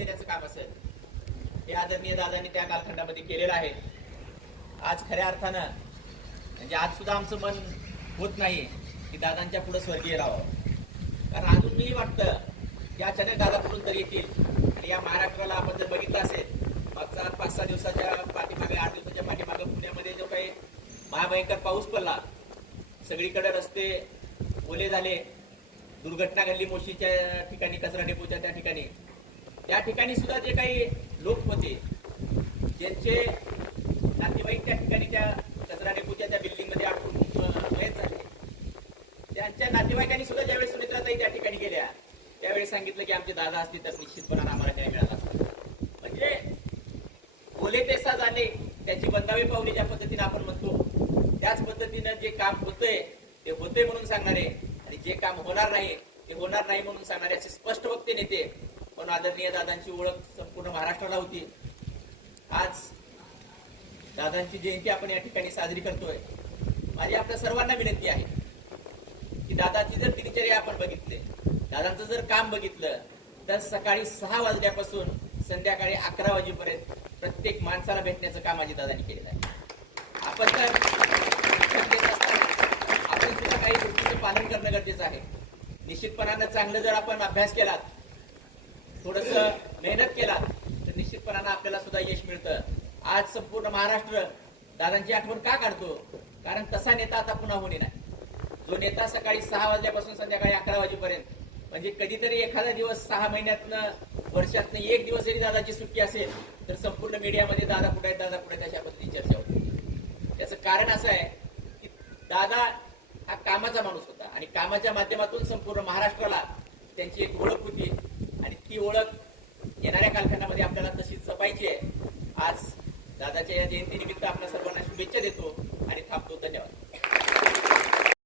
देण्याचं काम असेल हे आदरणीय दादांनी त्या कालखंडामध्ये केलेलं आहे. आज खऱ्या अर्थानं म्हणजे आज सुद्धा आमचं मन होत नाही की दादांच्या पुढे स्वर्गीय राहावं. कारण अजून मी वाटतं की अचानक दादा कुठून तरी येतील आणि या महाराष्ट्राला आपण जर बघितलं असेल मागचा 5-6 दिवसाच्या पाठीमागे 8 दिवसाच्या पाठीमागे पुण्यामध्ये जो काही महाभयंकर पाऊस पडला, सगळीकडे रस्ते ओले झाले, दुर्घटना घडली मोशीच्या ठिकाणी, कचरा डेपोच्या त्या ठिकाणी सुद्धा जे काही लोक होते ज्यांचे नातेवाईक त्या ठिकाणी त्या कचरा डेपोच्या त्या बिल्डिंगमध्ये अडकून मयत झाले, त्यांच्या नातेवाईकांनी सुद्धा ज्यावेळेस सुनेत्राताई त्या ठिकाणी गेल्या त्यावेळी सांगितलं की आमचे दादा असतील तर निश्चितपणाने आम्हाला न्याय मिळाला असता. म्हणजे बोले तेसा झाले त्याची बंदावे पावली ज्या पद्धतीने आपण म्हणतो त्याच पद्धतीनं जे काम होतंय ते होते म्हणून सांगणारे आणि जे काम होणार नाही ते होणार नाही म्हणून सांगणारे असे स्पष्ट वक्ते नेते पण आदरणीय दादांची ओळख संपूर्ण महाराष्ट्राला होती. आज दादांची जयंती आपण या ठिकाणी साजरी करतोय. माझी आपल्या सर्वांना विनंती आहे की दादाची जर दिनचर्या आपण बघितले, दादांचं जर काम बघितलं तर सकाळी 6 वाजल्यापासून संध्याकाळी 11 वाजेपर्यंत प्रत्येक माणसाला भेटण्याचं काम दादांनी केलेलं आहे. आपण तर आपण सुद्धा काही गोष्टींचं पालन करणं गरजेचं आहे. निश्चितपणानं चांगलं जर आपण अभ्यास केला, थोडस मेहनत केला तर निश्चितपणानं आपल्याला सुद्धा यश मिळतं. आज संपूर्ण महाराष्ट्र दादांची आठवण का काढतो? कारण तसा नेता आता पुन्हा होणे नाही. जो नेता सकाळी 6 वाजल्यापासून संध्याकाळी 11 वाजेपर्यंत म्हणजे कधीतरी एखादा दिवस 6 महिन्यातनं वर्षातनं एक दिवस जरी दादाची सुट्टी असेल तर संपूर्ण मीडियामध्ये दादा कुठे आहेत दादा कुठे आहेत अशा पद्धतीची चर्चा होती. त्याचं कारण असं आहे की दादा हा कामाचा माणूस होता आणि कामाच्या माध्यमातून संपूर्ण महाराष्ट्राला त्यांची एक ओळख होती आणि ती ओळख येणाऱ्या कालखंडामध्ये आपल्याला तशीच जपायची आहे. आज दादाच्या या जयंतीनिमित्त आपल्या सर्वांना शुभेच्छा देतो आणि थांबतो. धन्यवाद.